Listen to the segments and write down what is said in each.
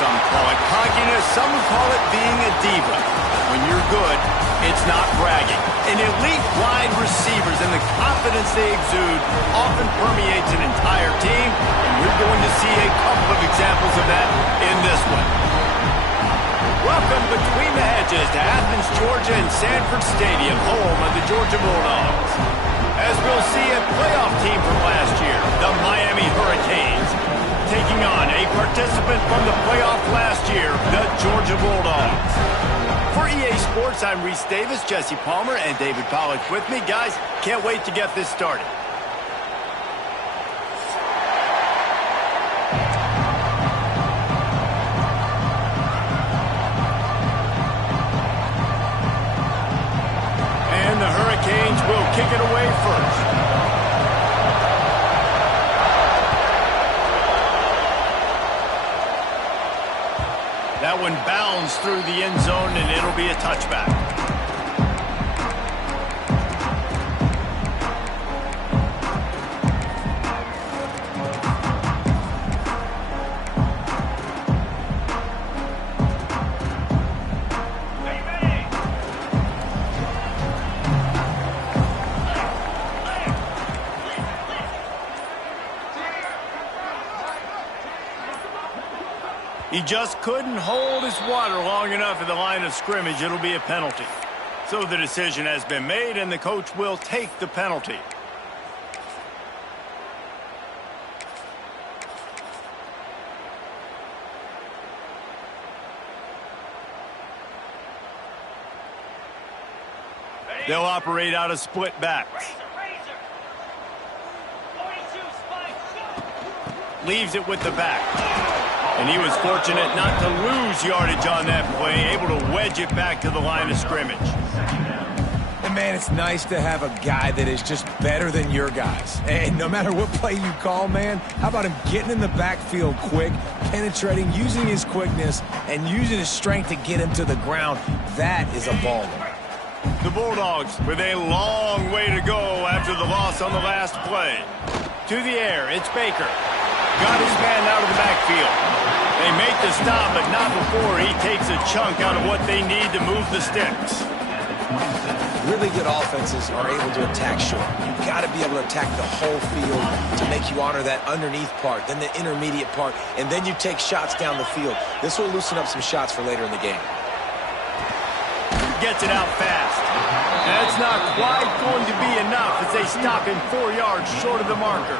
some call it cockiness, some would call it being a diva. When you're good, it's not bragging. And elite wide receivers and the confidence they exude often permeates an entire team, and we're going to see a couple of examples of that in this one. Welcome between the hedges to Athens, Georgia and Sanford Stadium, home of the Georgia Bulldogs. As we'll see a playoff team from last year, the Miami Hurricanes, taking on a participant from the playoff last year, the Georgia Bulldogs. For EA Sports, I'm Reese Davis, Jesse Palmer, and David Pollack with me. Guys, can't wait to get this started. And the Hurricanes will kick it away first. That one bounds through the end zone, and it'll be a touchback. He just couldn't hold his water long enough at the line of scrimmage. It'll be a penalty. So the decision has been made, and the coach will take the penalty. They'll operate out of split backs. Leaves it with the back. And he was fortunate not to lose yardage on that play, able to wedge it back to the line of scrimmage. And, man, it's nice to have a guy that is just better than your guys. And no matter what play you call, man, how about him getting in the backfield quick, penetrating, using his quickness, and using his strength to get him to the ground. That is a baller. The Bulldogs with a long way to go after the loss on the last play. To the air, it's Baker. Got his man out of the backfield. They make the stop, but not before he takes a chunk out of what they need to move the sticks. Really good offenses are able to attack short. You've got to be able to attack the whole field to make you honor that underneath part, then the intermediate part, and then you take shots down the field. This will loosen up some shots for later in the game. Gets it out fast. That's not quite going to be enough as they stop him 4 yards short of the marker.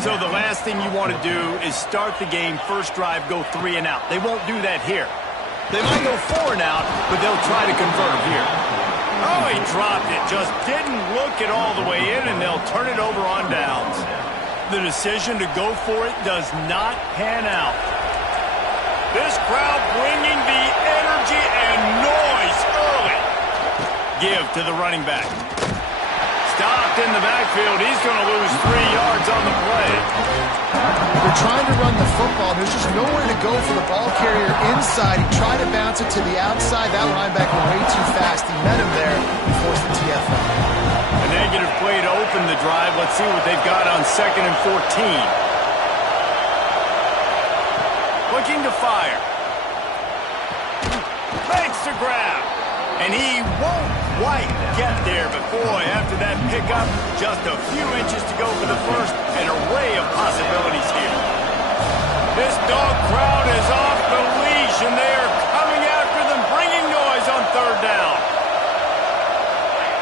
So the last thing you want to do is start the game, first drive, go 3 and out. They won't do that here. They might go 4 and out, but they'll try to convert here. Oh, he dropped it. Just didn't look it all the way in, and they'll turn it over on downs. The decision to go for it does not pan out. This crowd bringing the energy and noise early. Give to the running back. Stopped in the backfield. He's going to lose 3 yards on the play. They're trying to run the football. There's just nowhere to go for the ball carrier inside. He tried to bounce it to the outside. That linebacker way too fast. He met him there and forced the TFL. A negative play to open the drive. Let's see what they've got on 2nd and 14. Looking to fire. Makes the grab. And he won't quite get there, but boy, after that pickup, just a few inches to go for the first. An array of possibilities here. This dog crowd is off the leash, and they are coming after them, bringing noise on 3rd down.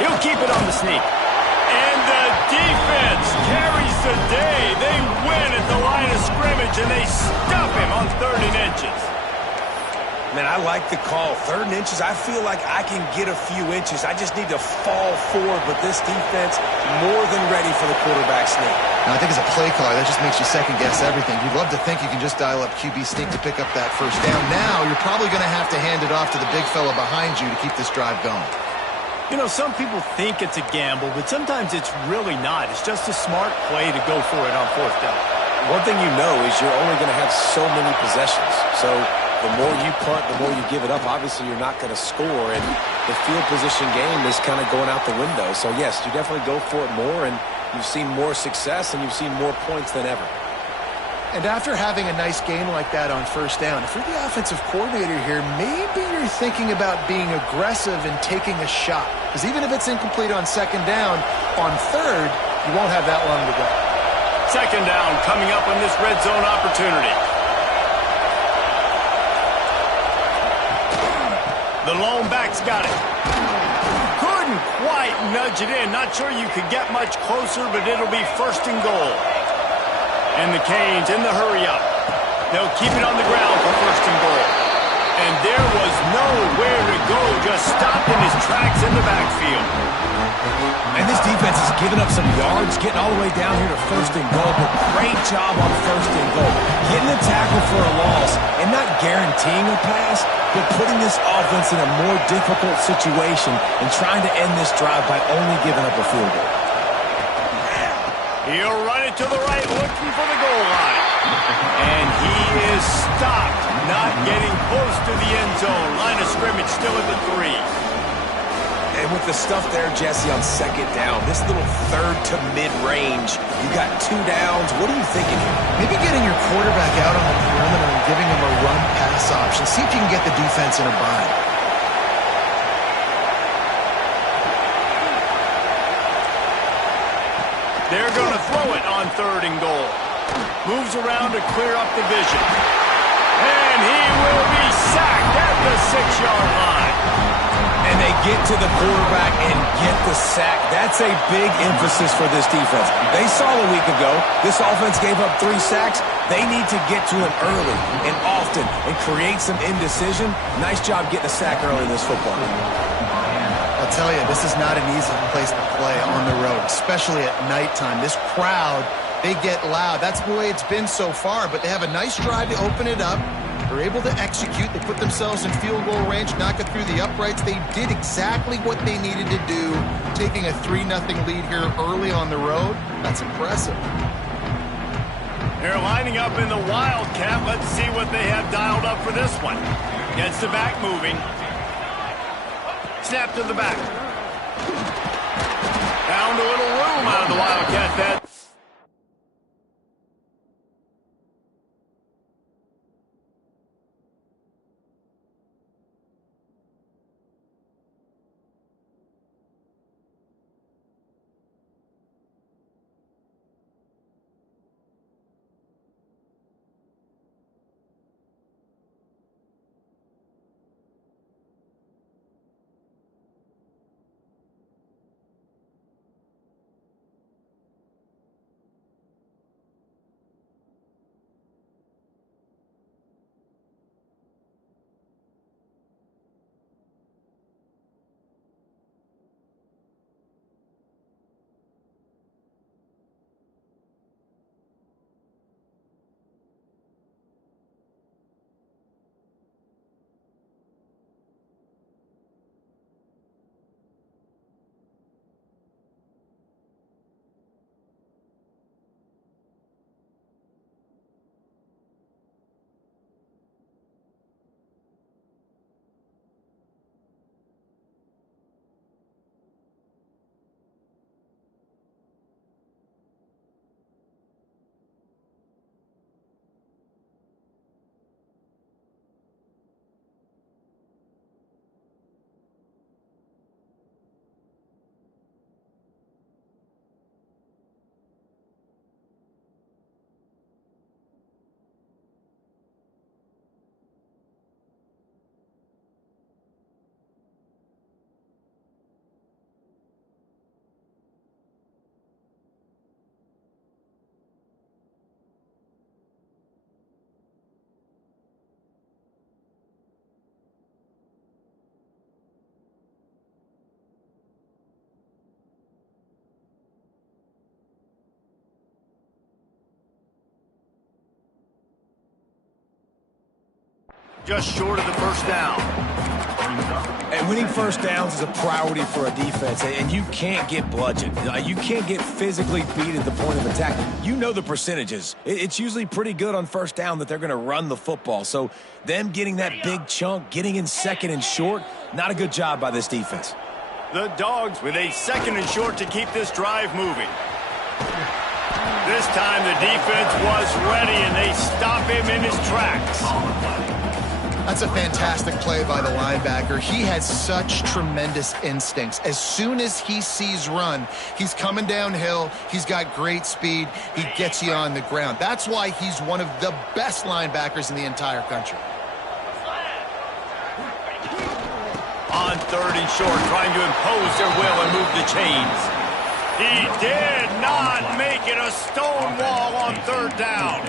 He'll keep it on the sneak. And the defense carries the day. They win at the line of scrimmage, and they stuff him on 3rd and inches. Man, I like the call. 3rd and inches, I feel like I can get a few inches. I just need to fall forward, but this defense more than ready for the quarterback sneak. And I think as a play caller, that just makes you second-guess everything. You'd love to think you can just dial up QB sneak to pick up that first down. Now, you're probably going to have to hand it off to the big fella behind you to keep this drive going. You know, some people think it's a gamble, but sometimes it's really not. It's just a smart play to go for it on 4th down. One thing you know is you're only going to have so many possessions. So the more you punt, the more you give it up. Obviously, you're not going to score, and the field position game is kind of going out the window. So, yes, you definitely go for it more, and you've seen more success, and you've seen more points than ever. And after having a nice game like that on first down, if you're the offensive coordinator here, maybe you're thinking about being aggressive and taking a shot. Because even if it's incomplete on second down, on third, you won't have that long to go. Second down coming up on this red zone opportunity. The lone back's got it. Couldn't quite nudge it in. Not sure you could get much closer, but it'll be first and goal. And the Canes in the hurry-up. They'll keep it on the ground for first and goal. And there was nowhere to go, just stopped in his tracks in the backfield. And this defense has given up some yards, getting all the way down here to first and goal, but great job on first and goal. Getting the tackle for a loss and not guaranteeing a pass, but putting this offense in a more difficult situation and trying to end this drive by only giving up a field goal. He'll run it to the right, looking for the goal line. And he is stopped, not getting close to the end zone. Line of scrimmage still at the 3. And with the stuff there, Jesse, on second down, this little third to mid-range, you got 2 downs. What are you thinking here? Maybe getting your quarterback out on the perimeter and giving him a run-pass option. See if you can get the defense in a bind. They're going to throw it on third and goal. Moves around to clear up the vision. And he will be sacked at the 6-yard line. And they get to the quarterback and get the sack. That's a big emphasis for this defense. They saw a week ago, this offense gave up 3 sacks. They need to get to him early and often and create some indecision. Nice job getting a sack early in this football game. I'll tell you, this is not an easy place to play on the road, especially at nighttime. This crowd, they get loud. That's the way it's been so far, but they have a nice drive to open it up. They're able to execute. They put themselves in field goal range, knock it through the uprights. They did exactly what they needed to do, taking a 3-0 lead here early on the road. That's impressive. They're lining up in the Wildcat. Let's see what they have dialed up for this one. Gets the back moving. Snap to the back. Found a little room out of the Wildcat. That just short of the first down. And winning first downs is a priority for a defense, and you can't get bludgeoned. You can't get physically beat at the point of attack. You know the percentages. It's usually pretty good on first down that they're going to run the football. So them getting that big chunk, getting in second and short, not a good job by this defense. The Dogs with a second and short to keep this drive moving. This time the defense was ready, and they stop him in his tracks. That's a fantastic play by the linebacker. He has such tremendous instincts. As soon as he sees run, he's coming downhill. He's got great speed. He gets you on the ground. That's why he's one of the best linebackers in the entire country. On 3rd and short, trying to impose their will and move the chains. He did not make it a stone wall on 3rd down.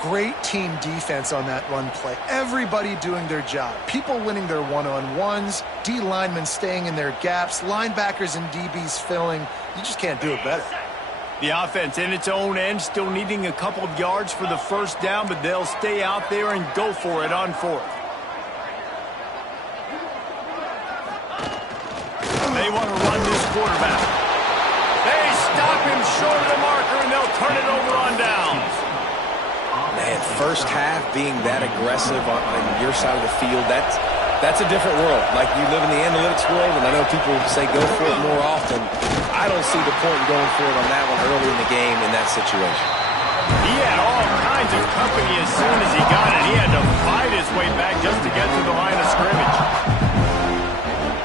Great team defense on that run play. Everybody doing their job. People winning their one-on-ones, D linemen staying in their gaps, linebackers and DBs filling. You just can't do it better. The offense in its own end, still needing a couple of yards for the 1st down, but they'll stay out there and go for it on 4th. They want to run this quarterback. They stop him short of the marker, and they'll turn it over on downs. Man, first half being that aggressive on your side of the field, that's a different world. Like, you live in the analytics world, and I know people say go for it more often. I don't see the point in going for it on that one early in the game in that situation. He had all kinds of company as soon as he got it. He had to fight his way back just to get to the line of scrimmage.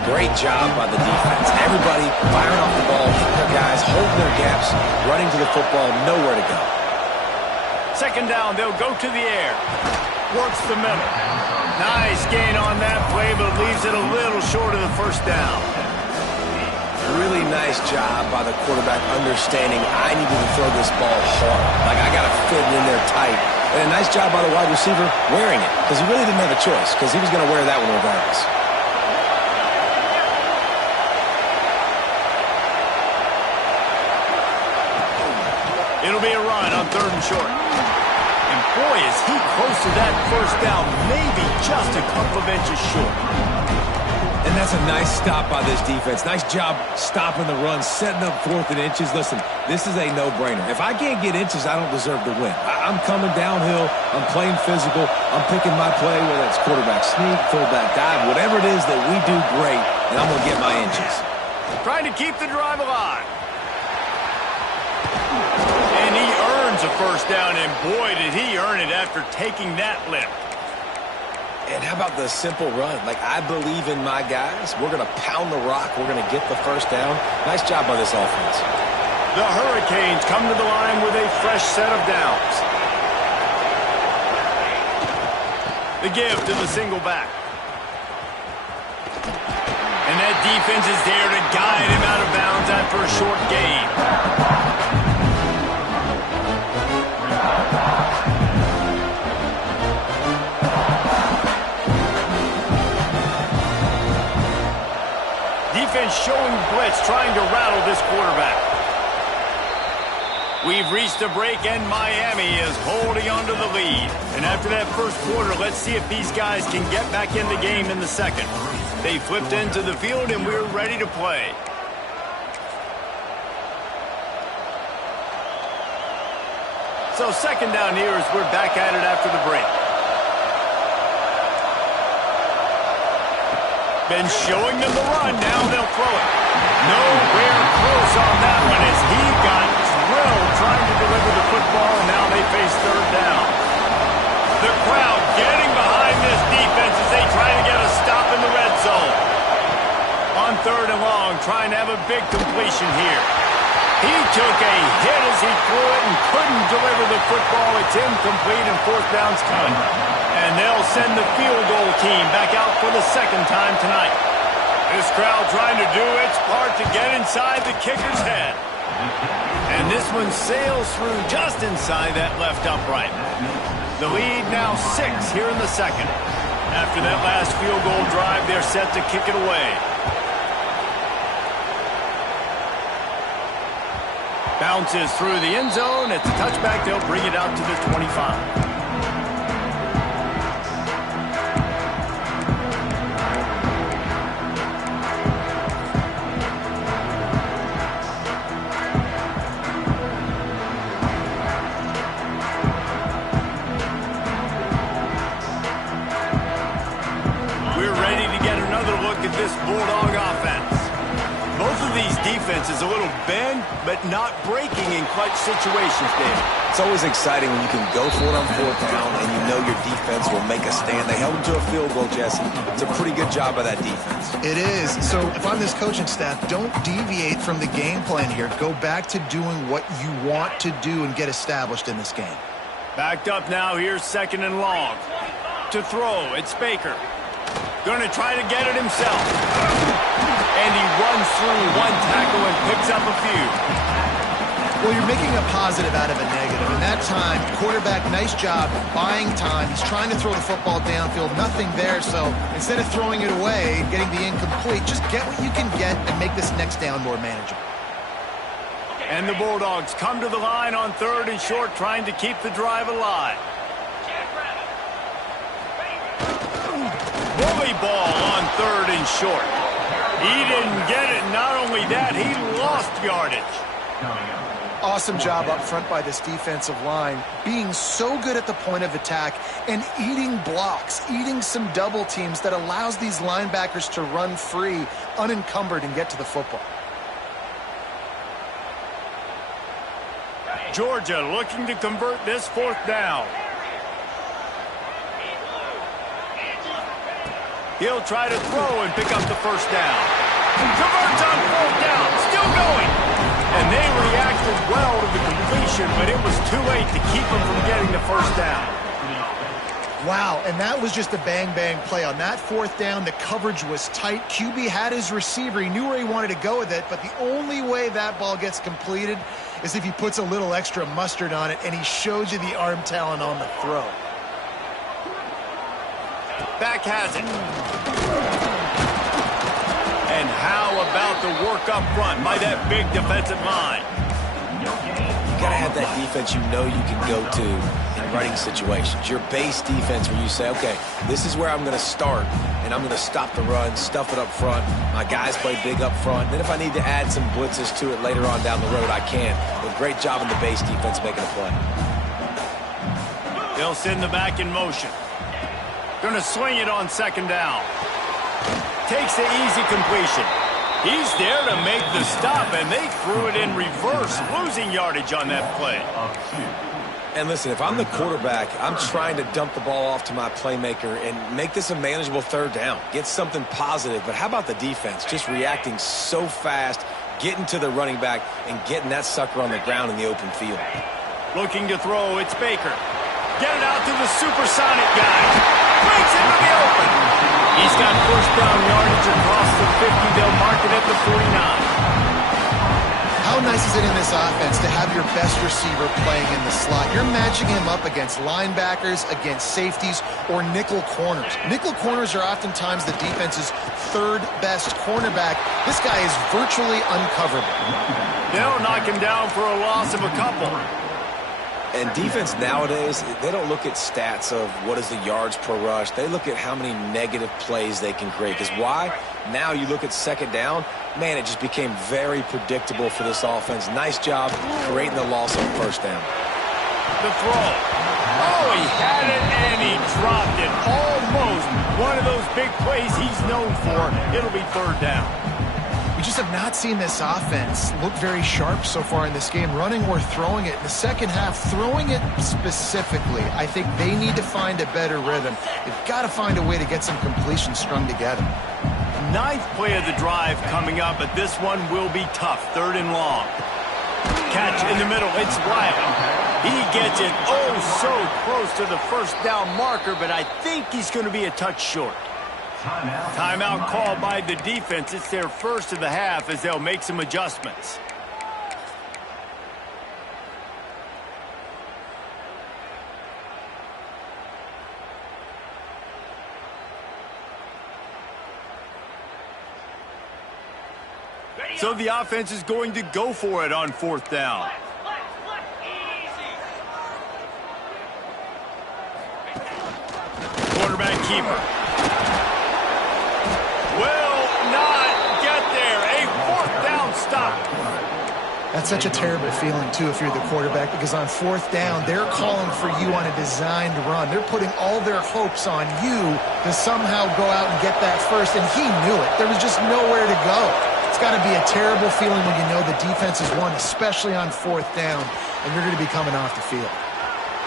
Great job by the defense. Everybody firing off the ball, hitting their guys, holding their gaps, running to the football, nowhere to go. 2nd down, they'll go to the air. Works the middle. Nice gain on that play, but leaves it a little short of the 1st down. Really nice job by the quarterback understanding I needed to throw this ball hard. Like, I got to fit it in there tight. And a nice job by the wide receiver wearing it, because he really didn't have a choice, because he was going to wear that one regardless. It'll be a run on 3rd and short. And boy, is he close to that 1st down, maybe just a couple of inches short. And that's a nice stop by this defense. Nice job stopping the run, setting up 4th and inches. Listen, this is a no-brainer. If I can't get inches, I don't deserve to win. I'm coming downhill. I'm playing physical. I'm picking my play, whether it's quarterback sneak, fullback dive, whatever it is that we do great, and I'm going to get my inches. Trying to keep the drive alive. And he earns a 1st down, and boy, did he earn it after taking that lift. And how about the simple run? Like, I believe in my guys. We're going to pound the rock. We're going to get the 1st down. Nice job by this offense. The Hurricanes come to the line with a fresh set of downs. The give to the single back. And that defense is there to guide him out of bounds after a short gain. Defense showing blitz, trying to rattle this quarterback. We've reached a break, and Miami is holding on to the lead. And after that 1st quarter, let's see if these guys can get back in the game in the 2nd. They flipped into the field, and we're ready to play. So 2nd down here as we're back at it after the break. Been showing them the run. Now they'll throw it. Nowhere close on that one as he got drilled trying to deliver the football, and now they face 3rd down. The crowd getting behind this defense as they try to get a stop in the red zone. On 3rd and long, trying to have a big completion here. He took a hit as he threw it and couldn't deliver the football. It's incomplete, and 4th down's coming. And they'll send the field goal team back out for the 2nd time tonight. This crowd trying to do its part to get inside the kicker's head. And this one sails through just inside that left upright. The lead now 6 here in the 2nd. After that last field goal drive, they're set to kick it away. Bounces through the end zone. It's a touchback. They'll bring it out to the 25. We're ready to get another look at this Bulldog offense. Both of these defense is a little bend, but not breaking in clutch situations, David. It's always exciting when you can go for it on 4th down and you know your defense will make a stand. They held them to a field goal, Jesse. It's a pretty good job by that defense. It is. So if I'm this coaching staff, don't deviate from the game plan here. Go back to doing what you want to do and get established in this game. Backed up now. Here's 2nd and long. To throw, it's Baker. Going to try to get it himself. And he runs through one tackle and picks up a few. Well, you're making a positive out of a negative. In that time, quarterback, nice job buying time. He's trying to throw the football downfield. Nothing there, so instead of throwing it away, getting the incomplete, just get what you can get and make this next down more manageable. And the Bulldogs come to the line on 3rd and short, trying to keep the drive alive. Bully ball on 3rd and short. He didn't get it. Not only that, he lost yardage. Awesome job up front by this defensive line, being so good at the point of attack and eating blocks, eating some double teams that allows these linebackers to run free, unencumbered, and get to the football. Georgia looking to convert this 4th down. He'll try to throw and pick up the 1st down. Converts on 4th down, still going. And they reacted well to the completion, but it was too late to keep them from getting the 1st down. Wow, and that was just a bang-bang play. On that 4th down, the coverage was tight. QB had his receiver. He knew where he wanted to go with it, but the only way that ball gets completed is if he puts a little extra mustard on it, and he shows you the arm talent on the throw. Back has it. And how about the work up front by that big defensive line? You got to have that defense you know you can go to in running situations. Your base defense where you say, okay, this is where I'm going to start, and I'm going to stop the run, stuff it up front. My guys play big up front. Then if I need to add some blitzes to it later on down the road, I can. But great job in the base defense making a play. They'll send the back in motion. Going to swing it on 2nd down. Takes the easy completion. He's there to make the stop, and they threw it in reverse, losing yardage on that play. And listen, if I'm the quarterback, I'm trying to dump the ball off to my playmaker and make this a manageable 3rd down. Get something positive. But how about the defense? Just reacting so fast, getting to the running back, and getting that sucker on the ground in the open field. Looking to throw, it's Baker. Get it out to the supersonic guy. Breaks into the open. He's got 1st down yardage across the 50. They'll mark it at the 49. How nice is it in this offense to have your best receiver playing in the slot? You're matching him up against linebackers, against safeties, or nickel corners. Nickel corners are oftentimes the defense's 3rd best cornerback. This guy is virtually uncoverable. They'll knock him down for a loss of a couple. And defense nowadays, they don't look at stats of what is the yards per rush. They look at how many negative plays they can create. Because why? Now you look at 2nd down, man, it just became very predictable for this offense. Nice job creating the loss on 1st down. The throw. Oh, he had it and he dropped it. Almost one of those big plays he's known for. It'll be 3rd down. We just have not seen this offense look very sharp so far in this game, running or throwing it. In the second half, throwing it specifically, I think they need to find a better rhythm. They've got to find a way to get some completions strung together. 9th play of the drive coming up, but this one will be tough. 3rd and long. Catch in the middle. It's Wiley. He gets it so close to the 1st down marker, but I think he's going to be a touch short. Timeout called by the defense. It's their 1st of the half as they'll make some adjustments. So the offense is going to go for it on 4th down. Quarterback keeper. Will not get there. A 4th down stop. That's such a terrible feeling, too, if you're the quarterback, because on 4th down, they're calling for you on a designed run. They're putting all their hopes on you to somehow go out and get that first, and he knew it. There was just nowhere to go. It's got to be a terrible feeling when you know the defense has won, especially on 4th down, and you're going to be coming off the field.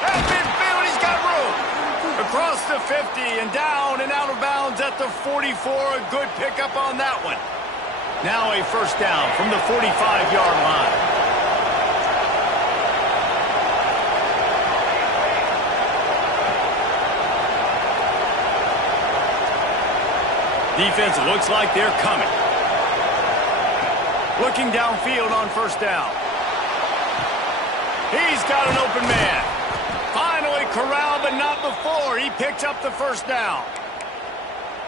At midfield, he's got room. Across the 50 and down and out of bounds at the 44. A good pickup on that one. Now a first down from the 45-yard line. Defense looks like they're coming. Looking downfield on first down. He's got an open man. Finally corralled, but not before. He picked up the first down.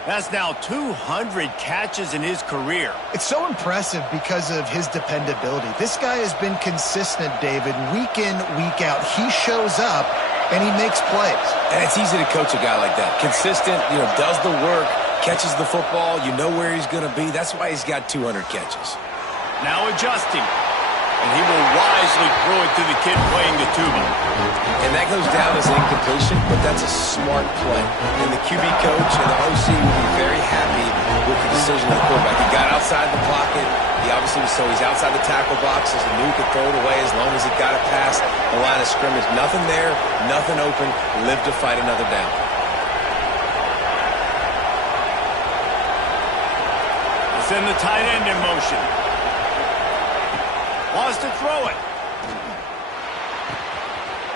That's now 200 catches in his career. It's so impressive because of his dependability. This guy has been consistent, David, week in, week out. He shows up, and he makes plays. And it's easy to coach a guy like that. Consistent, does the work, catches the football, you know where he's going to be. That's why he's got 200 catches. Now adjusting. And he will wisely throw it to the kid playing the tuba. And that goes down as an incompletion, but that's a smart play. And the QB coach and the OC will be very happy with the decision of the quarterback. He got outside the pocket. He obviously was he's outside the tackle boxes. He knew he could throw it away as long as he got it past the line of scrimmage. Nothing there, nothing open. Live to fight another down. Send the tight end in motion. Wants to throw it.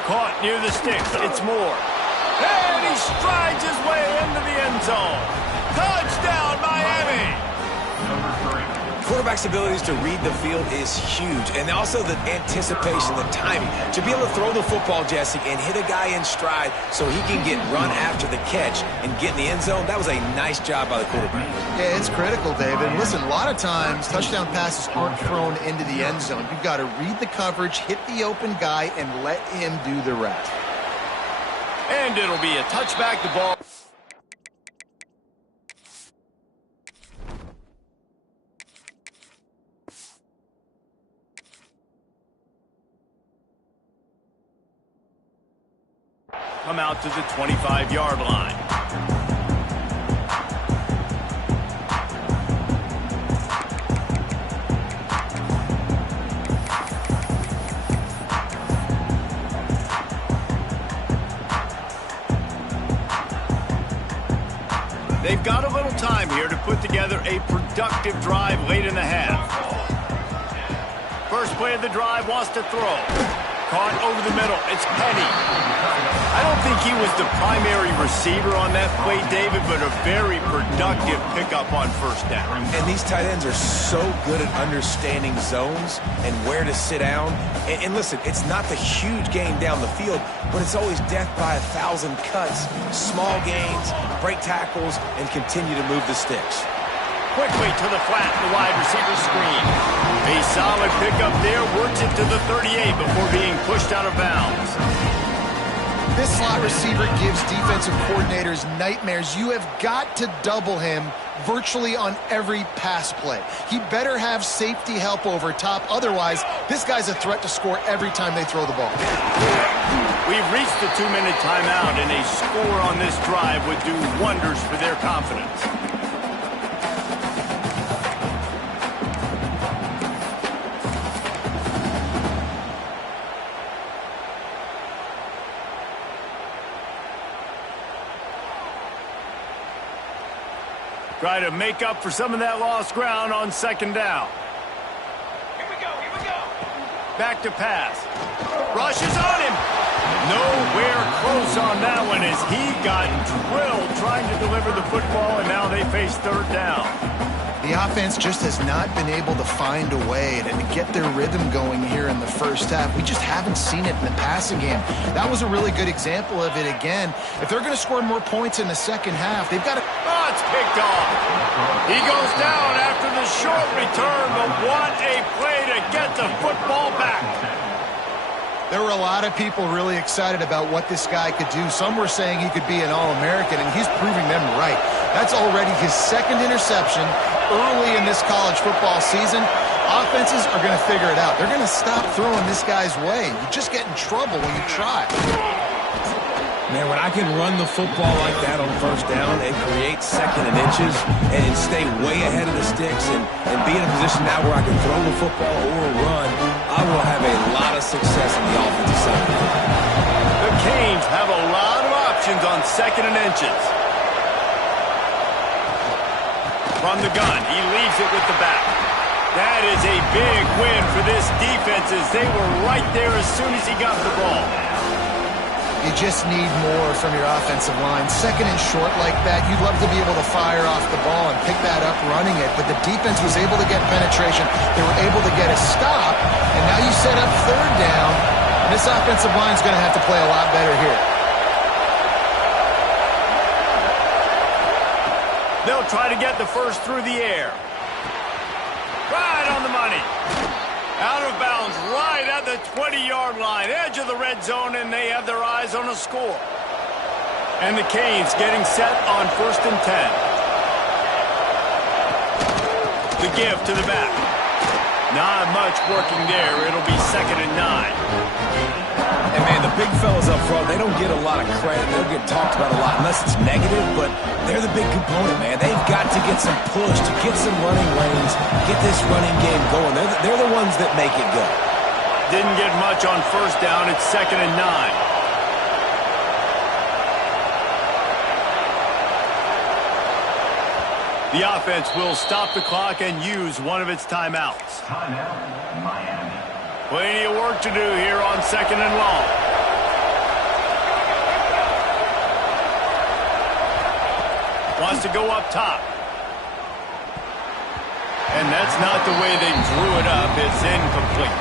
Caught near the sticks. It's Moore. And he strides his way into the end zone. Touchdown, Miami! Quarterback's abilities to read the field is huge. And also the anticipation, the timing. To be able to throw the football, Jesse, and hit a guy in stride so he can get run after the catch and get in the end zone, that was a nice job by the quarterback. Yeah, it's critical, David. Listen, a lot of times touchdown passes aren't thrown into the end zone. You've got to read the coverage, hit the open guy, and let him do the rest. And it'll be a touchback. The ball. Come out to the 25-yard line. They've got a little time here to put together a productive drive late in the half. First play of the drive, wants to throw. Caught over the middle. It's Penny. I don't think he was the primary receiver on that play, David, but a very productive pickup on first down. And these tight ends are so good at understanding zones and where to sit down. And listen, it's not the huge gain down the field, but it's always death by 1,000 cuts, small gains, break tackles, and continue to move the sticks. Quickly to the flat, the wide receiver screen. A solid pickup there, works it to the 38 before being pushed out of bounds. This slot receiver gives defensive coordinators nightmares. You have got to double him virtually on every pass play. He better have safety help over top. Otherwise, this guy's a threat to score every time they throw the ball. We've reached the 2-minute timeout, and a score on this drive would do wonders for their confidence. Try to make up for some of that lost ground on second down. Here we go. Back to pass. Rushes on him. Nowhere close on that one as he got drilled trying to deliver the football, and now they face third down. The offense just has not been able to find a way to get their rhythm going here in the first half. We just haven't seen it in the passing game. That was a really good example of it again. If they're going to score more points in the second half, they've got to... Oh, it's picked off. He goes down after the short return, but what a play to get the football back. There were a lot of people really excited about what this guy could do. Some were saying he could be an All-American, and he's proving them right. That's already his second interception early in this college football season. Offenses are going to figure it out. They're going to stop throwing this guy's way. You just get in trouble when you try. Man, when I can run the football like that on first down and create second and inches and stay way ahead of the sticks and be in a position now where I can throw the football or run, I will have a lot of success in the offensive side of the football. The Canes have a lot of options on second and inches. From the gun, he leaves it with the back. That is a big win for this defense as they were right there as soon as he got the ball. You just need more from your offensive line. Second and short like that, you'd love to be able to fire off the ball and pick that up running it, but the defense was able to get penetration. They were able to get a stop, and now you set up third down. This offensive line is going to have to play a lot better here. They'll try to get the first through the air. Right on the money. Out of bounds, right at the 20-yard line, edge of the red zone, and they have their eyes on a score. And the Canes getting set on 1st and 10. The give to the back. Not much working there. It'll be 2nd and 9. And, man, the big fellas up front, they don't get a lot of credit. They don't get talked about a lot unless it's negative, but they're the big component, man. They've got to get some push, to get some running lanes, get this running game going. They're the ones that make it go. Didn't get much on first down. It's 2nd and 9. The offense will stop the clock and use one of its timeouts. Timeout, Miami. Plenty of work to do here on 2nd and long. Wants to go up top. And that's not the way they drew it up. It's incomplete.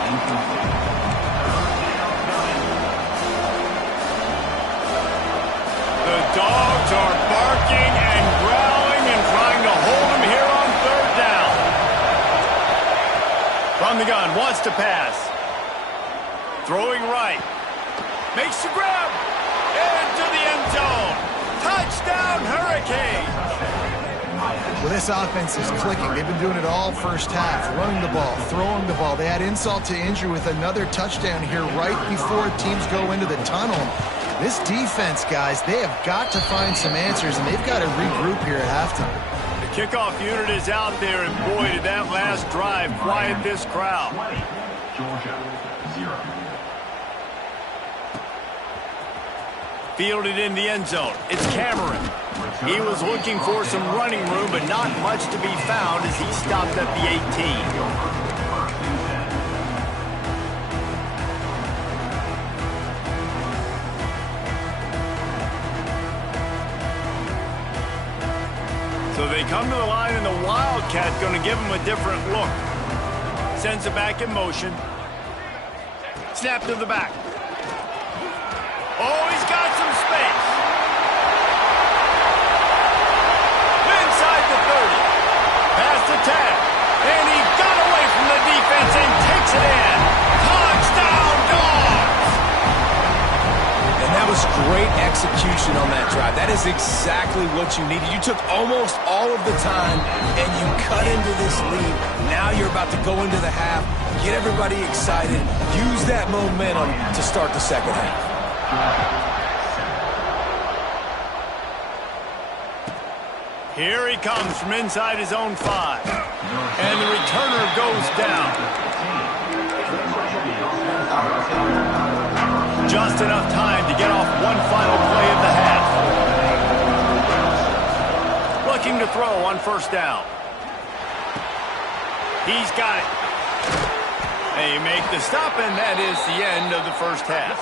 The dogs are barking and growling and trying to hold him here on 3rd down. From the gun, wants to pass. Throwing right. Makes the grab. Into the end zone. Touchdown, Hurricanes. Well, this offense is clicking. They've been doing it all first half. Running the ball, throwing the ball. They had insult to injury with another touchdown here right before teams go into the tunnel. This defense, guys, they have got to find some answers, and they've got to regroup here at halftime. The kickoff unit is out there, and boy, did that last drive quiet this crowd. 20, Georgia, 0. Fielded in the end zone. It's Cameron. He was looking for some running room, but not much to be found as he stopped at the 18. So they come to the line, and the Wildcat going to give him a different look. Sends it back in motion. Snap to the back. Oh, he's got some space. Inside the 30. Past the 10. And he got away from the defense and takes it in. Touchdown, Dogs! And that was great execution on that drive. That is exactly what you needed. You took almost all of the time, and you cut into this lead. Now you're about to go into the half, get everybody excited, use that momentum to start the second half. Here he comes from inside his own 5. And the returner goes down. Just enough time to get off one final play of the half. Looking to throw on first down. He's got it. They make the stop, and that is the end of the first half.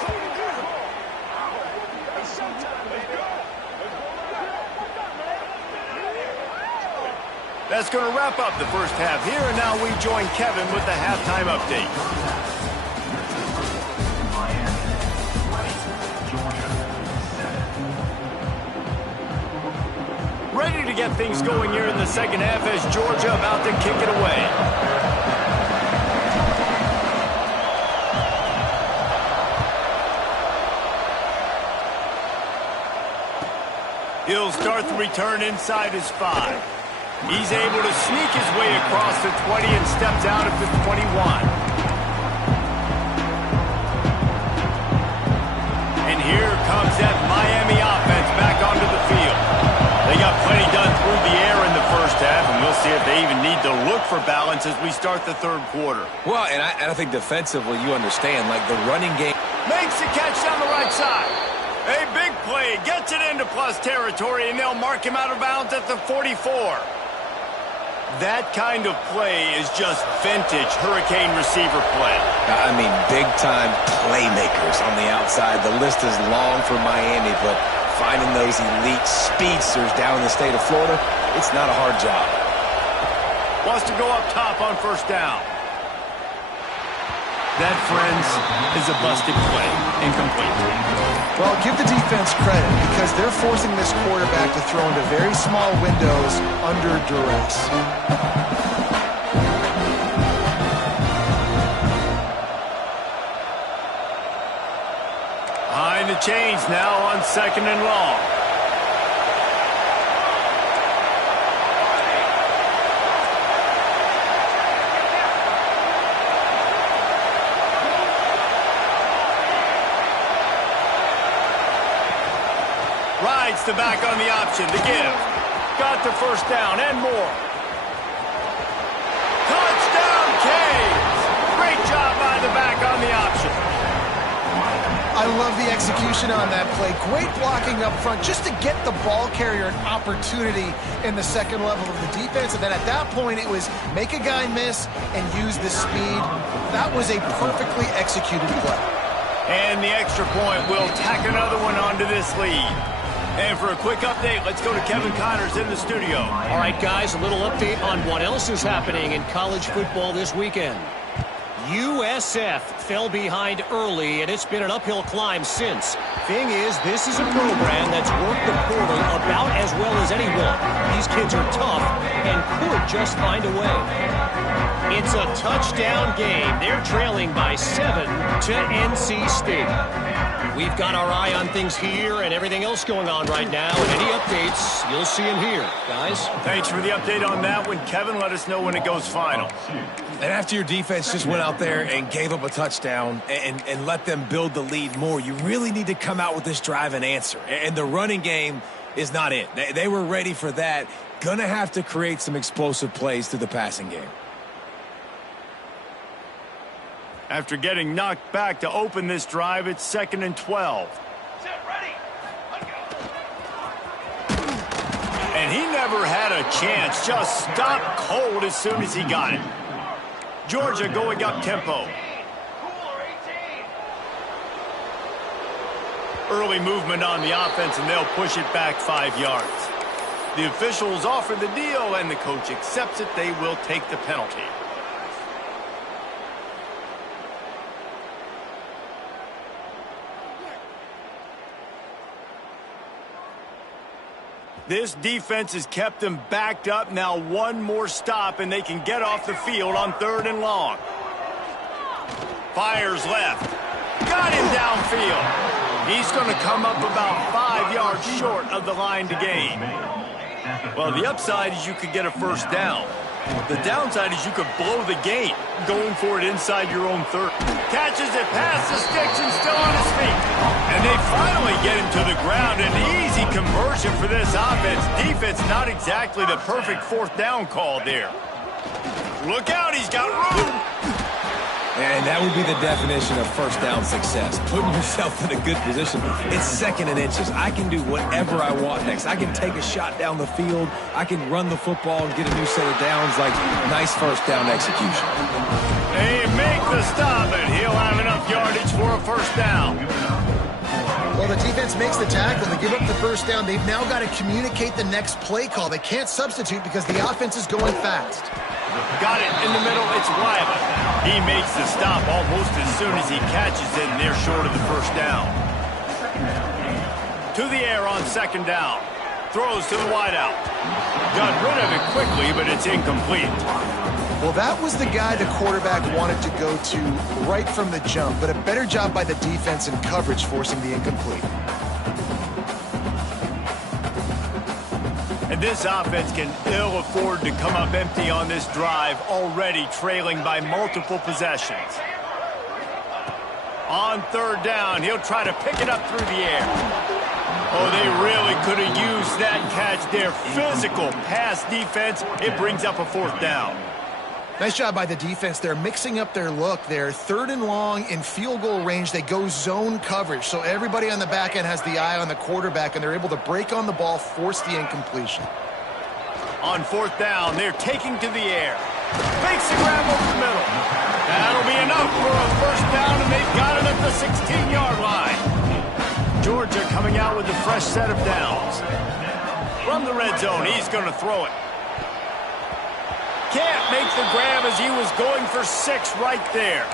That's going to wrap up the first half here, and now we join Kevin with the halftime update. Ready to get things going here in the second half as Georgia about to kick it away. He'll start the return inside his 5. He's able to sneak his way across the 20 and steps out at the 21. And here comes that Miami they even need to look for balance as we start the third quarter. Well, and I think defensively, you understand, like the running game. Makes the catch down the right side. A big play, gets it into plus territory, and they'll mark him out of bounds at the 44. That kind of play is just vintage Hurricane receiver play. I mean, big-time playmakers on the outside. The list is long for Miami, but finding those elite speedsters down in the state of Florida, it's not a hard job. Wants to go up top on first down. That, friends, is a busted play. Incomplete. Well, give the defense credit because they're forcing this quarterback to throw into very small windows under duress. Behind the chains now on second and long. Rides the back on the option to give. Got the first down and more. Touchdown, Canes! Great job by the back on the option. I love the execution on that play. Great blocking up front just to get the ball carrier an opportunity in the second level of the defense. And then at that point, it was make a guy miss and use the speed. That was a perfectly executed play. And the extra point will tack another one onto this lead. And for a quick update, let's go to Kevin Connors in the studio. All right, guys, a little update on what else is happening in college football this weekend. USF fell behind early, and it's been an uphill climb since. Thing is, this is a program that's worked the portal about as well as anyone. These kids are tough and could just find a way. It's a touchdown game. They're trailing by 7 to NC State. We've got our eye on things here and everything else going on right now, and any updates, you'll see them here, guys. Thanks for the update on that one. Kevin, let us know when it goes final. And after your defense just went out there and gave up a touchdown and let them build the lead more, you really need to come out with this drive and answer. And the running game is not it. They were ready for that. Gonna have to create some explosive plays through the passing game. After getting knocked back to open this drive, it's 2nd and 12. And he never had a chance. Just stopped cold as soon as he got it. Georgia going up tempo. Early movement on the offense, and they'll push it back 5 yards. The officials offer the deal, and the coach accepts it. They will take the penalty. This defense has kept them backed up. Now one more stop, and they can get off the field on 3rd and long. Fires left. Got him downfield. He's going to come up about 5 yards short of the line to gain. Well, the upside is you could get a first down. The downside is you could blow the game going for it inside your own 30. Catches it past the sticks and still on his feet. And they finally get him to the ground. An easy conversion for this offense. Defense not exactly the perfect 4th down call there. Look out, he's got room. And that would be the definition of first down success. Putting yourself in a good position. It's 2nd and inches. I can do whatever I want next. I can take a shot down the field. I can run the football and get a new set of downs. Like, nice first down execution. They make the stop, and he'll have enough yardage for a first down. Well, the defense makes the tackle. They give up the first down. They've now got to communicate the next play call. They can't substitute because the offense is going fast. Got it in the middle. It's Wiley. He makes the stop almost as soon as he catches it, and they're short of the first down. To the air on 2nd down. Throws to the wideout. Got rid of it quickly, but it's incomplete. Well, that was the guy the quarterback wanted to go to right from the jump, but a better job by the defense in coverage forcing the incomplete. And this offense can ill afford to come up empty on this drive, already trailing by multiple possessions. On 3rd down, he'll try to pick it up through the air. Oh, they really could have used that catch there. Physical pass defense. It brings up a 4th down. Nice job by the defense. They're mixing up their look. They're 3rd and long in field goal range. They go zone coverage. So everybody on the back end has the eye on the quarterback, and they're able to break on the ball, force the incompletion. On 4th down, they're taking to the air. Makes the grab over the middle. That'll be enough for a 1st down, and they've got it at the 16-yard line. Georgia coming out with a fresh set of downs. From the red zone, he's going to throw it. Can't make the grab as he was going for 6 right there.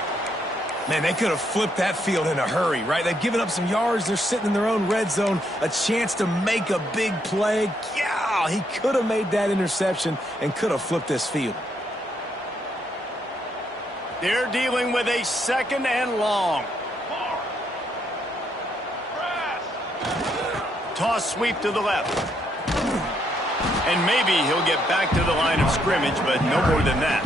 Man, they could have flipped that field in a hurry, right? They've given up some yards. They're sitting in their own red zone. A chance to make a big play. Yeah, he could have made that interception and could have flipped this field. They're dealing with a 2nd and long. Toss sweep to the left. And maybe he'll get back to the line of scrimmage, but no more than that.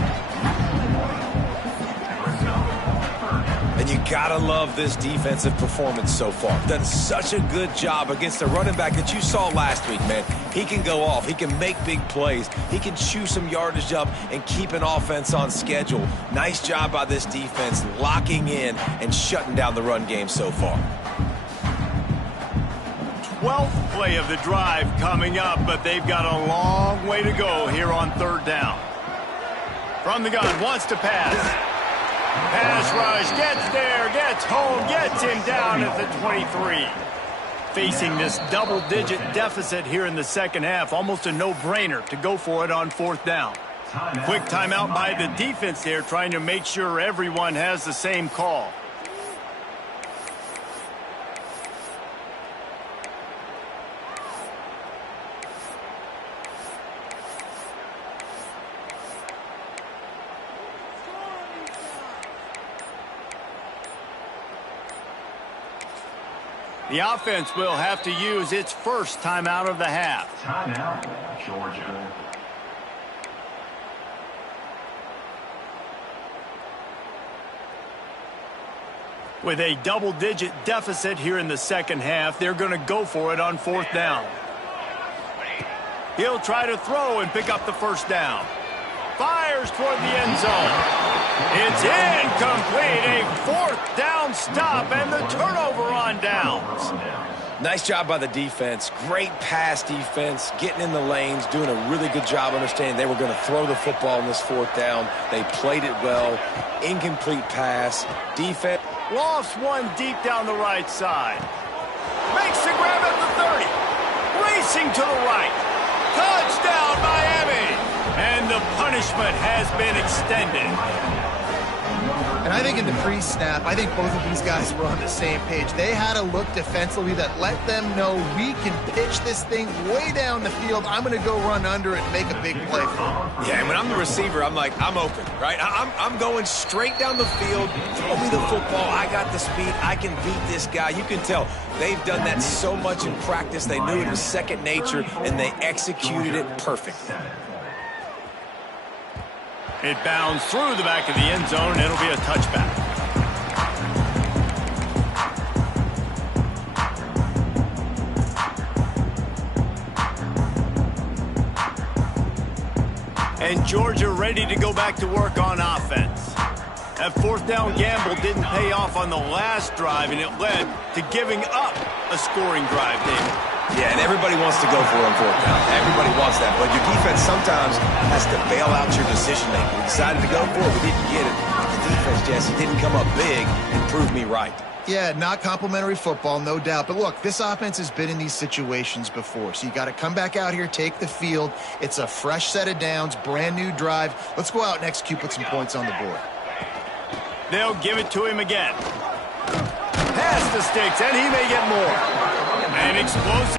And you gotta love this defensive performance so far. Done such a good job against the running back that you saw last week, man. He can go off. He can make big plays. He can chew some yardage up and keep an offense on schedule. Nice job by this defense locking in and shutting down the run game so far. 12th play of the drive coming up, but they've got a long way to go here on 3rd down. From the gun, wants to pass. Pass rush, gets there, gets home, gets him down at the 23. Facing this double-digit deficit here in the 2nd half, almost a no-brainer to go for it on 4th down. Quick timeout by the defense there, trying to make sure everyone has the same call. The offense will have to use its first timeout of the half. Timeout, Georgia. With a double-digit deficit here in the 2nd half, they're going to go for it on 4th down. He'll try to throw and pick up the 1st down. Fires toward the end zone. It's incomplete. A 4th down stop and the turnover on downs. Nice job by the defense. Great pass defense, getting in the lanes, doing a really good job understanding they were going to throw the football on this 4th down. They played it well. Incomplete pass. Defense. Lofts one deep down the right side. Makes the grab at the 30. Racing to the right. Touchdown, Miami. And the punishment has been extended. And I think in the pre-snap, I think both of these guys were on the same page. They had a look defensively that let them know we can pitch this thing way down the field. I'm going to go run under it and make a big play for them. Yeah, and when I'm the receiver, I'm like, I'm open, right? I'm going straight down the field. Throw me the football. I got the speed. I can beat this guy. You can tell they've done that so much in practice. They knew it was second nature, and they executed it perfectly. It bounds through the back of the end zone, and it'll be a touchback. And Georgia ready to go back to work on offense. That 4th down gamble didn't pay off on the last drive, and it led to giving up a scoring drive, David. Yeah, and everybody wants to go for it on 4th down. Everybody wants that, but your defense sometimes has to bail out your decision-making. We decided to go for it. We didn't get it. The defense, Jesse, didn't come up big and prove me right. Yeah, not complimentary football, no doubt. But look, this offense has been in these situations before. So you got to come back out here, take the field. It's a fresh set of downs, brand new drive. Let's go out and execute, put some points on the board. They'll give it to him again. Pass the sticks, and he may get more. An explosive.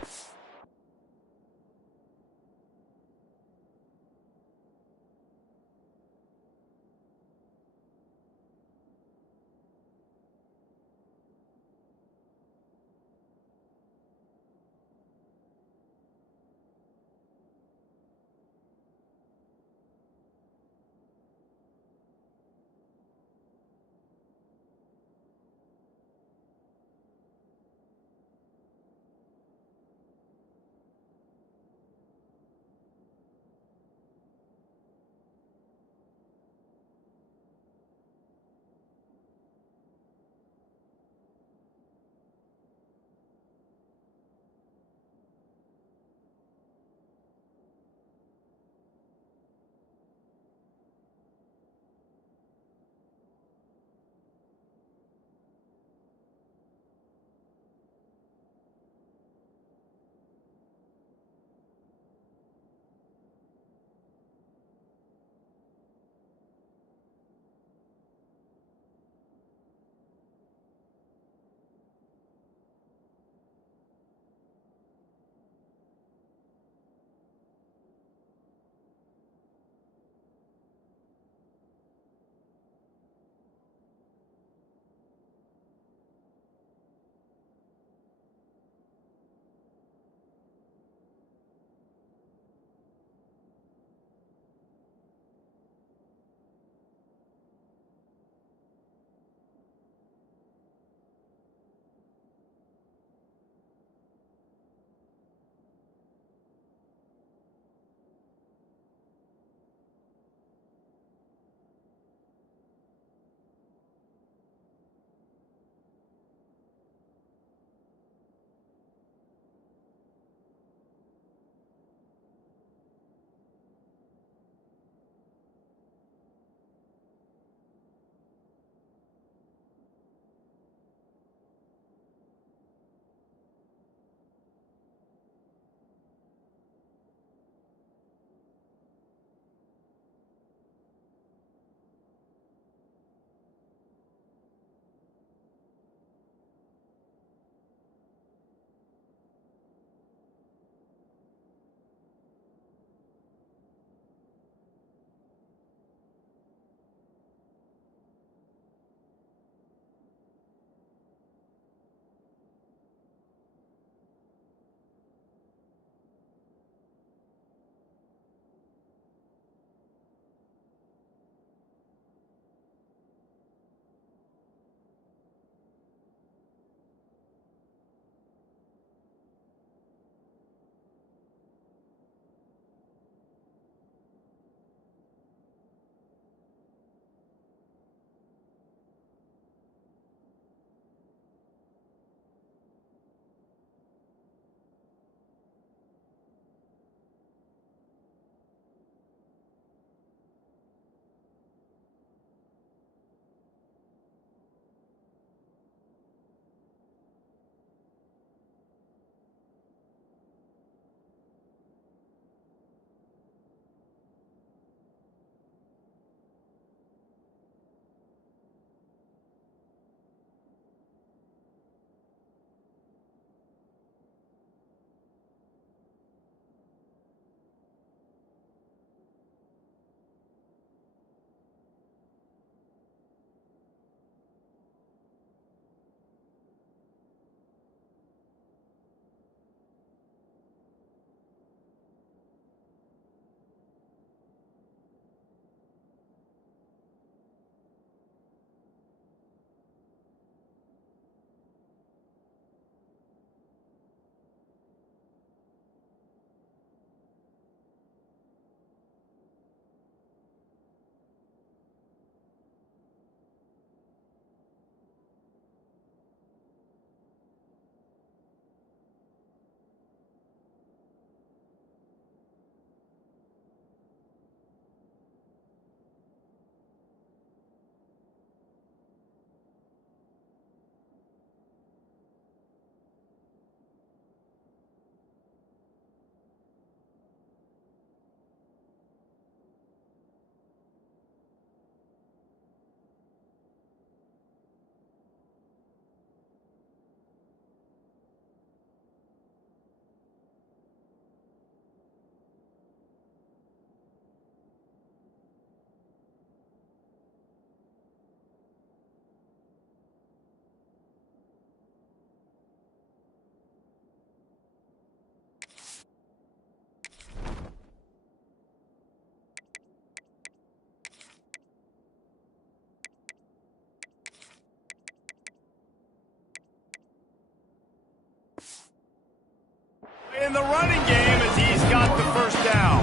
In the running game as he's got the first down.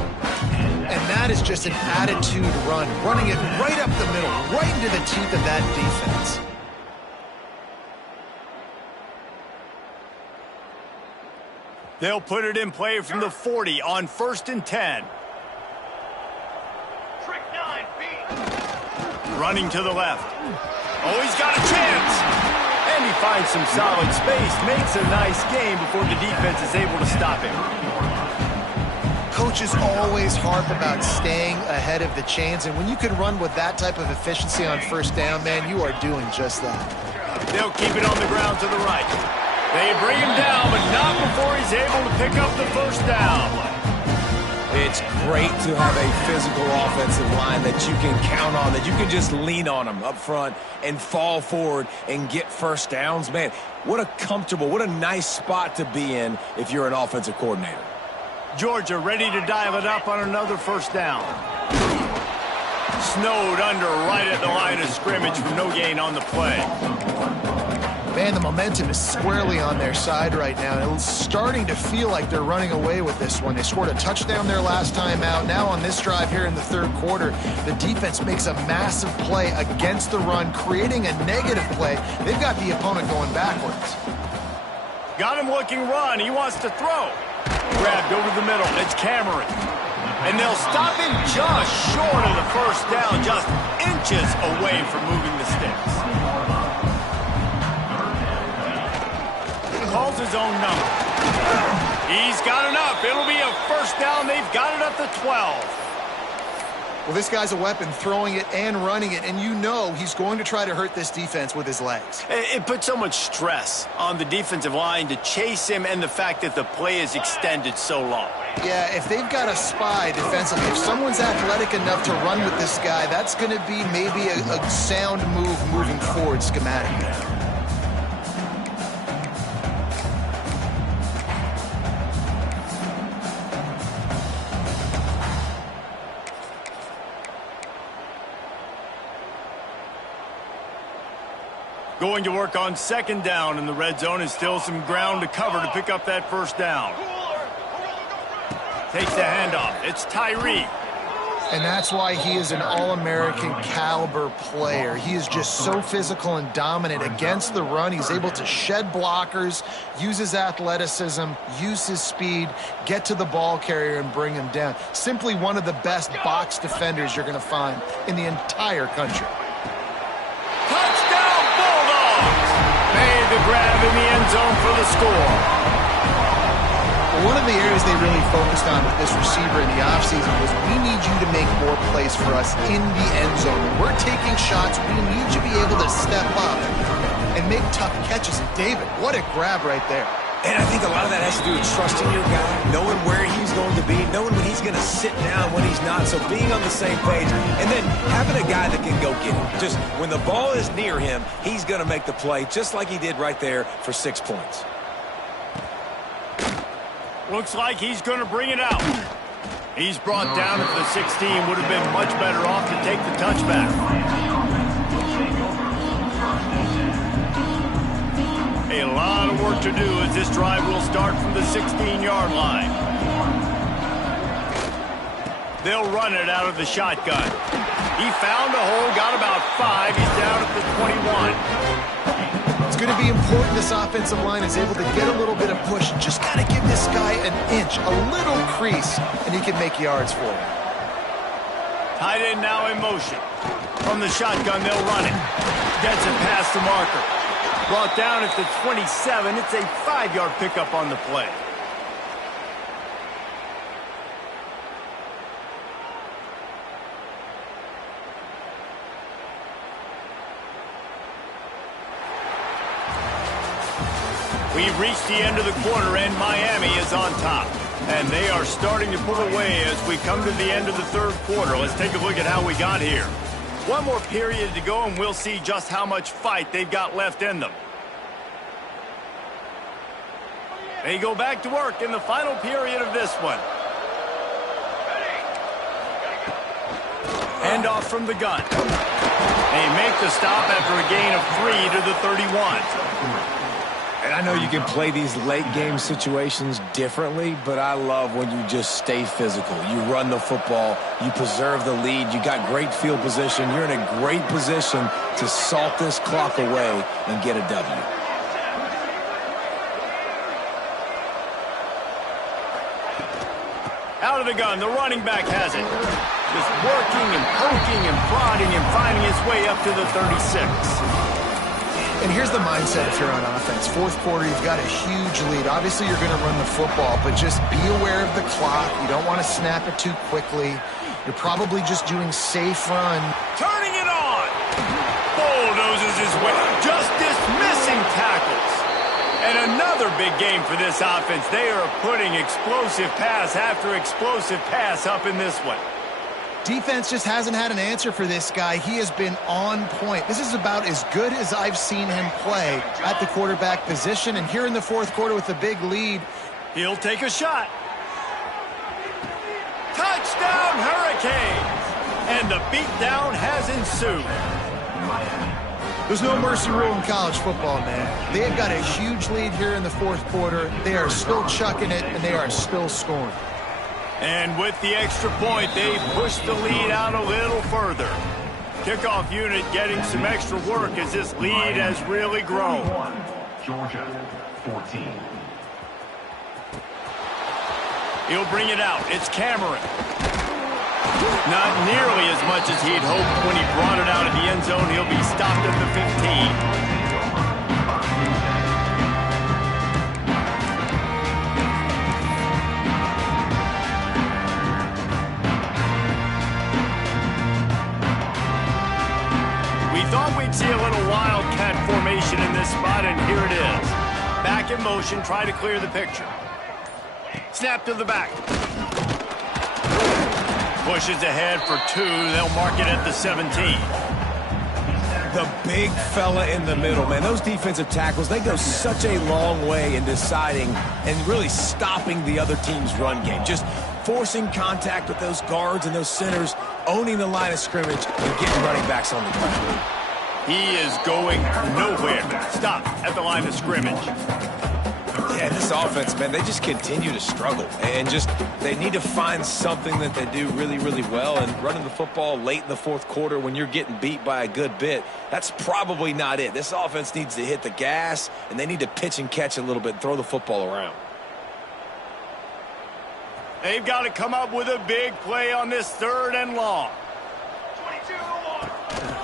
And that is just an attitude run, running it right up the middle, right into the teeth of that defense. They'll put it in play from the 40 on 1st and 10. Running to the left. Oh, he's got a chance. And he finds some solid space, makes a nice game before the defense is able to stop him. Coaches always harp about staying ahead of the chains, and when you can run with that type of efficiency on 1st down, man, you are doing just that. They'll keep it on the ground to the right. They bring him down, but not before he's able to pick up the 1st down. It's great to have a physical offensive line that you can count on, that you can just lean on them up front and fall forward and get 1st downs. Man, what a comfortable, what a nice spot to be in if you're an offensive coordinator. Georgia ready to dial it up on another 1st down. Snowed under right at the line of scrimmage for no gain on the play. Man, the momentum is squarely on their side right now. It's starting to feel like they're running away with this one. They scored a touchdown their last time out. Now on this drive here in the 3rd quarter, the defense makes a massive play against the run, creating a negative play. They've got the opponent going backwards. Got him looking run. He wants to throw. Grabbed over the middle. It's Cameron. And they'll stop him just short of the 1st down, just inches away from moving the sticks. Calls his own number. He's got enough. It'll be a 1st down. They've got it up to 12. Well, this guy's a weapon, throwing it and running it, and you know he's going to try to hurt this defense with his legs. It puts so much stress on the defensive line to chase him and the fact that the play is extended so long. Yeah, if they've got a spy defensively, if someone's athletic enough to run with this guy, that's going to be maybe a sound move moving forward schematically. Going to work on 2nd down in the red zone, and still some ground to cover to pick up that 1st down. Takes the handoff. It's Tyree. And that's why he is an All-American caliber player. He is just so physical and dominant against the run. He's able to shed blockers, use his athleticism, use his speed, get to the ball carrier and bring him down. Simply one of the best box defenders you're going to find in the entire country. The grab in the end zone for the score. Well, one of the areas they really focused on with this receiver in the offseason was we need you to make more plays for us in the end zone. When we're taking shots, we need you to be able to step up and make tough catches. And David, what a grab right there. And I think a lot of that has to do with trusting your guy, knowing where he's going to be, knowing when he's going to sit down, when he's not. So being on the same page, and then having a guy that can go get him. Just when the ball is near him, he's going to make the play, just like he did right there for 6 points. Looks like he's going to bring it out. He's brought down at the 16. Would have been much better off to take the touchback. A lot of work to do as this drive will start from the 16-yard line. They'll run it out of the shotgun. He found a hole, got about 5. He's down at the 21. It's going to be important this offensive line is able to get a little bit of push. Just got to give this guy an inch, a little crease, and he can make yards for him. Tight end now in motion. From the shotgun, they'll run it. Gets it past the marker. Brought down at the 27. It's a 5-yard pickup on the play. We've reached the end of the quarter, and Miami is on top. And they are starting to pull away as we come to the end of the 3rd quarter. Let's take a look at how we got here. One more period to go, and we'll see just how much fight they've got left in them. They go back to work in the final period of this one. Handoff from the gun. They make the stop after a gain of 3 to the 31. And I know you can play these late-game situations differently, but I love when you just stay physical. You run the football, you preserve the lead, you got great field position. You're in a great position to salt this clock away and get a W. Out of the gun, the running back has it. Just working and poking and prodding and finding his way up to the 36. And here's the mindset if you're on offense. Fourth quarter, you've got a huge lead. Obviously, you're going to run the football, but just be aware of the clock. You don't want to snap it too quickly. You're probably just doing safe run. Turning it on. Bulldozes his way. Just dismissing tackles. And another big game for this offense. They are putting explosive pass after explosive pass up in this one. Defense just hasn't had an answer for this guy. He has been on point. This is about as good as I've seen him play at the quarterback position. And here in the fourth quarter with a big lead. He'll take a shot. Touchdown, Hurricanes! And the beatdown has ensued. There's no mercy rule in college football, man. They've got a huge lead here in the fourth quarter. They are still chucking it, and they are still scoring. And with the extra point, they push the lead out a little further. Kickoff unit getting some extra work as this lead has really grown. Georgia, 14. He'll bring it out. It's Cameron. Not nearly as much as he'd hoped when he brought it out of the end zone. He'll be stopped at the 15. Thought we'd see a little wildcat formation in this spot, and here it is. Back in motion, try to clear the picture. Snap to the back. Pushes ahead for 2. They'll mark it at the 17. The big fella in the middle, man. Those defensive tackles, they go such a long way in deciding and really stopping the other team's run game. Just forcing contact with those guards and those centers, owning the line of scrimmage, and getting running backs on the ground. He is going nowhere. Stop at the line of scrimmage. Yeah, this offense, man, they just continue to struggle. And just, they need to find something that they do really, really well. And running the football late in the fourth quarter when you're getting beat by a good bit, that's probably not it. This offense needs to hit the gas, and they need to pitch and catch a little bit and throw the football around. They've got to come up with a big play on this 3rd and long.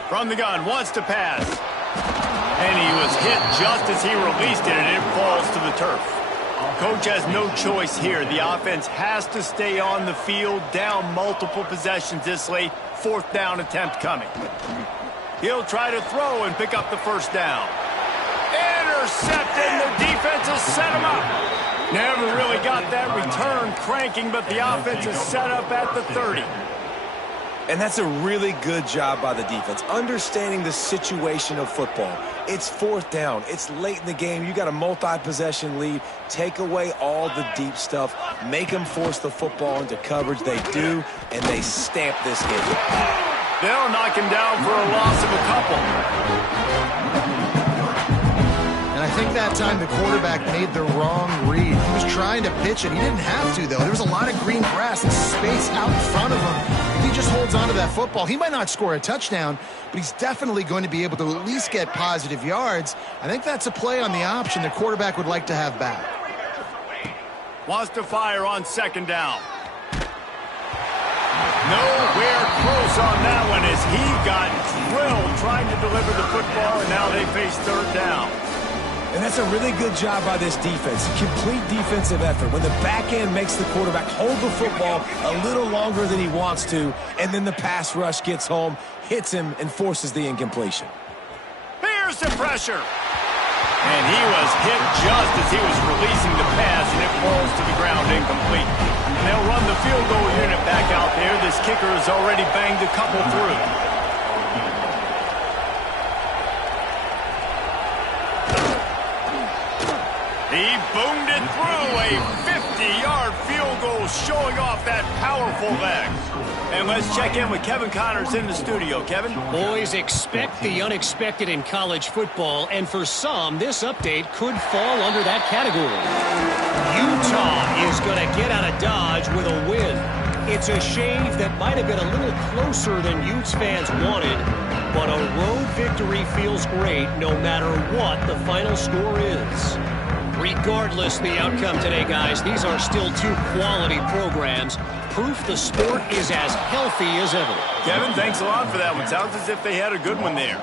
From the gun, wants to pass. And he was hit just as he released it, and it falls to the turf. Coach has no choice here. The offense has to stay on the field, down multiple possessions this late. 4th down attempt coming. He'll try to throw and pick up the first down. Intercepted, and the defense has set him up. Never really got that return cranking, but the offense is set up at the 30. And that's a really good job by the defense, understanding the situation of football. It's 4th down. It's late in the game. You got a multi-possession lead. Take away all the deep stuff. Make them force the football into coverage. They do, and they stamp this game. They'll knock him down for a loss of a couple. I think that time the quarterback made the wrong read. He was trying to pitch it. He didn't have to, though. There was a lot of green grass and space out in front of him. If he just holds on to that football, he might not score a touchdown, but he's definitely going to be able to at least get positive yards. I think that's a play on the option the quarterback would like to have back. Wants to fire on 2nd down. Nowhere close on that one as he got drilled trying to deliver the football, and now they face 3rd down. And that's a really good job by this defense. Complete defensive effort. When the back end makes the quarterback hold the football a little longer than he wants to, and then the pass rush gets home, hits him, and forces the incompletion. Here's the pressure. And he was hit just as he was releasing the pass, and it falls to the ground incomplete. And they'll run the field goal unit back out there. This kicker has already banged a couple through. He boomed it through a 50-yard field goal, showing off that powerful leg. And let's check in with Kevin Connors in the studio. Kevin? Boys, expect the unexpected in college football, and for some, this update could fall under that category. Utah is going to get out of Dodge with a win. It's a shave that might have been a little closer than Utes fans wanted, but a road victory feels great no matter what the final score is. Regardless the outcome today, guys, these are still two quality programs. Proof the sport is as healthy as ever. Kevin, thanks a lot for that one. Sounds as if they had a good one there.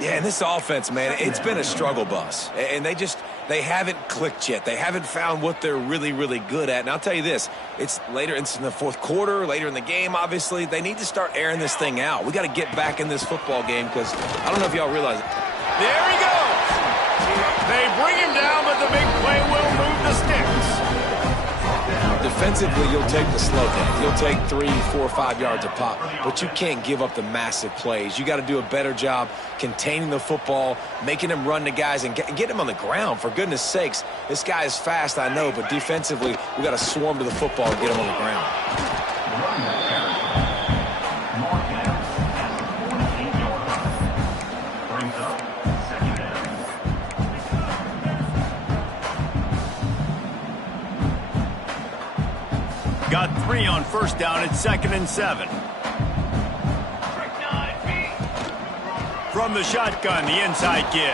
Yeah, and this offense, man, it's been a struggle bus. And they haven't clicked yet. They haven't found what they're really, really good at. And I'll tell you this, it's in the fourth quarter, later in the game, obviously. They need to start airing this thing out. We got to get back in this football game because I don't know if y'all realize it. There he goes. They bring him down, but the big play will move the sticks. Defensively, you'll take the slow down. You'll take 3, 4, 5 yards a pop, but you can't give up the massive plays. You got to do a better job containing the football, making them run the guys, and get them on the ground. For goodness sakes, this guy is fast, I know, but defensively, we got to swarm to the football and get him on the ground. Got 3 on first down at 2nd and 7. From the shotgun, the inside give.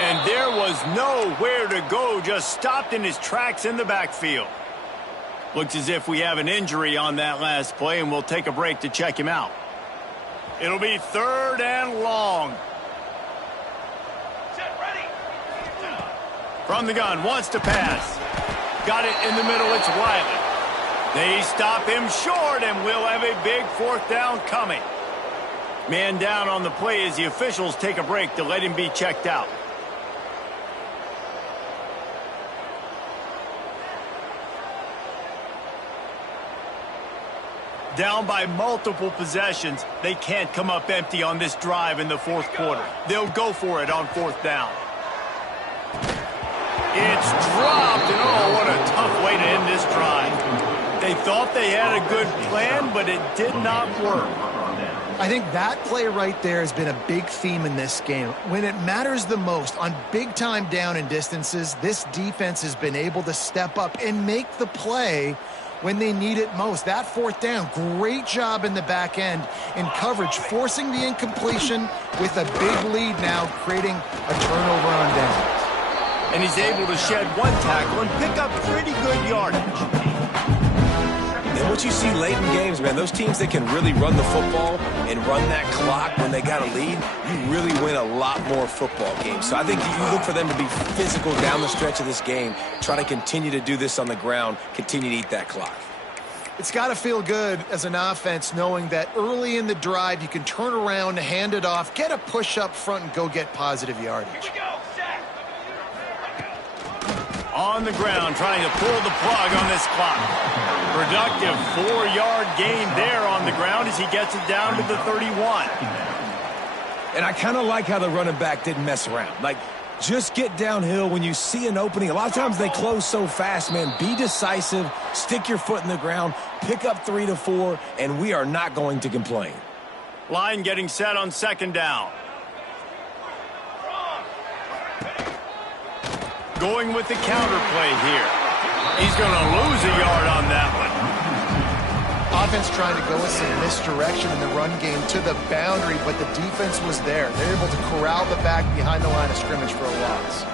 And there was nowhere to go, just stopped in his tracks in the backfield. Looks as if we have an injury on that last play, and we'll take a break to check him out. It'll be 3rd and long. From the gun, wants to pass. Got it in the middle, it's Wiley. They stop him short, and we'll have a big 4th down coming. Man down on the play as the officials take a break to let him be checked out. Down by multiple possessions, they can't come up empty on this drive in the 4th quarter. They'll go for it on 4th down. It's dropped, and oh, what a tough way to end this drive. They thought they had a good plan, but it did not work. I think that play right there has been a big theme in this game. When it matters the most, on big-time down and distances, this defense has been able to step up and make the play when they need it most. That 4th down, great job in the back end in coverage, forcing the incompletion with a big lead now, creating a turnover on downs. And he's able to shed 1 tackle and pick up pretty good yardage. And what you see late in games, man, those teams that can really run the football and run that clock when they got a lead, you really win a lot more football games. So I think you look for them to be physical down the stretch of this game, try to continue to do this on the ground, continue to eat that clock. It's got to feel good as an offense knowing that early in the drive you can turn around, hand it off, get a push up front, and go get positive yardage. On the ground, trying to pull the plug on this clock. Productive 4-yard gain there on the ground as he gets it down to the 31. And I kind of like how the running back didn't mess around. Like, just get downhill when you see an opening. A lot of times they close so fast, man. Be decisive, stick your foot in the ground, pick up 3 to 4, and we are not going to complain. Line getting set on 2nd down. Going with the counter play here. He's going to lose a yard on that one. Offense trying to go with some misdirection in the run game to the boundary, but the defense was there. They're able to corral the back behind the line of scrimmage for a loss.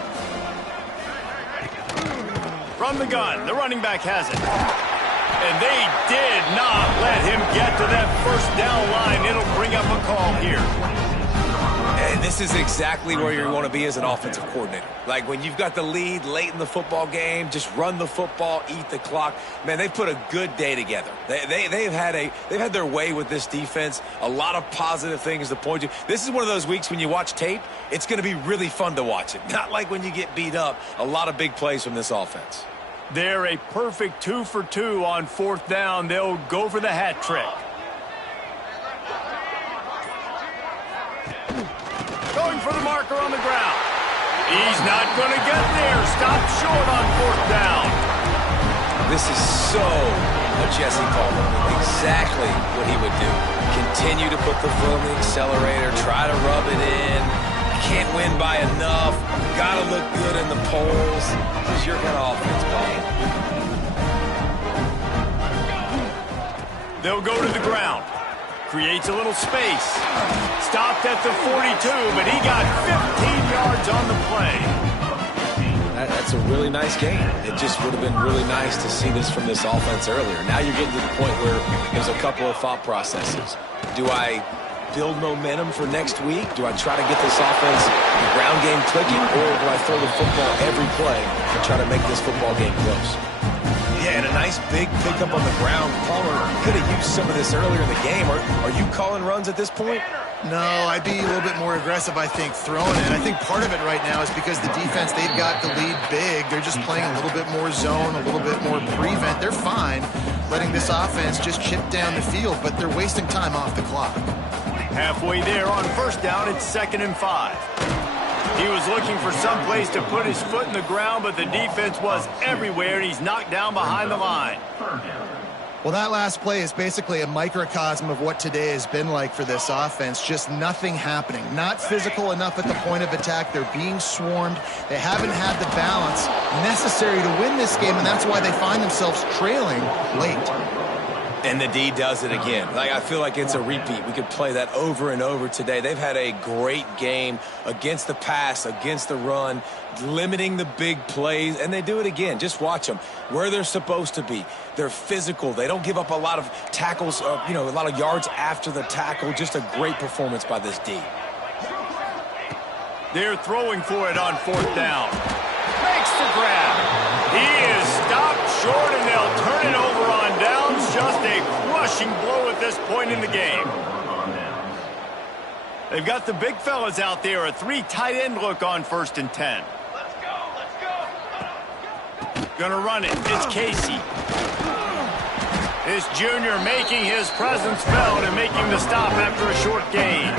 From the gun, the running back has it. And they did not let him get to that 1st down line. It'll bring up a call here. And this is exactly where you want to be as an offensive coordinator. Like when you've got the lead late in the football game, just run the football, eat the clock. Man, they've put a good day together. They've had their way with this defense. A lot of positive things to point to. This is one of those weeks when you watch tape, it's going to be really fun to watch it. Not like when you get beat up. A lot of big plays from this offense. They're a perfect 2 for 2 on 4th down. They'll go for the hat trick. Going for the marker on the ground. He's not going to get there. Stop short on 4th down. This is so a Jesse Palmer. Exactly what he would do. Continue to put the foot on the accelerator, try to rub it in. Can't win by enough. Got to look good in the polls. This is your kind of offense, Paul. They'll go to the ground. Creates a little space. Stopped at the 42, but he got 15 yards on the play. That's a really nice game. It just would have been really nice to see this from this offense earlier. Now you're getting to the point where there's a couple of thought processes. Do I build momentum for next week? Do I try to get this offense, the ground game clicking, or do I throw the football every play and try to make this football game close? Yeah, and a nice big pickup on the ground. Palmer could have used some of this earlier in the game. Are you calling runs at this point? No, I'd be a little bit more aggressive, I think, throwing it. I think part of it right now is because the defense, they've got the lead big. They're just playing a little bit more zone, a little bit more prevent. They're fine letting this offense just chip down the field, but they're wasting time off the clock. Halfway there on 1st down, it's 2nd and 5. He was looking for some place to put his foot in the ground, but the defense was everywhere, and he's knocked down behind the line. Well, that last play is basically a microcosm of what today has been like for this offense. Just nothing happening. Not physical enough at the point of attack. They're being swarmed. They haven't had the balance necessary to win this game, and that's why they find themselves trailing late. And the D does it again. I feel like it's a repeat. We could play that over and over today. They've had a great game against the pass, against the run, limiting the big plays, and they do it again. Just watch them where they're supposed to be. They're physical. They don't give up a lot of tackles, a lot of yards after the tackle. Just a great performance by this D. They're throwing for it on 4th down. Makes the grab. He is stopped short, and they'll turn it over on downs. Just a crushing blow at this point in the game. They've got the big fellas out there. A 3 tight end look on 1st and 10. Let's go. Gonna run it. It's Casey. This junior making his presence felt and making the stop after a short gain.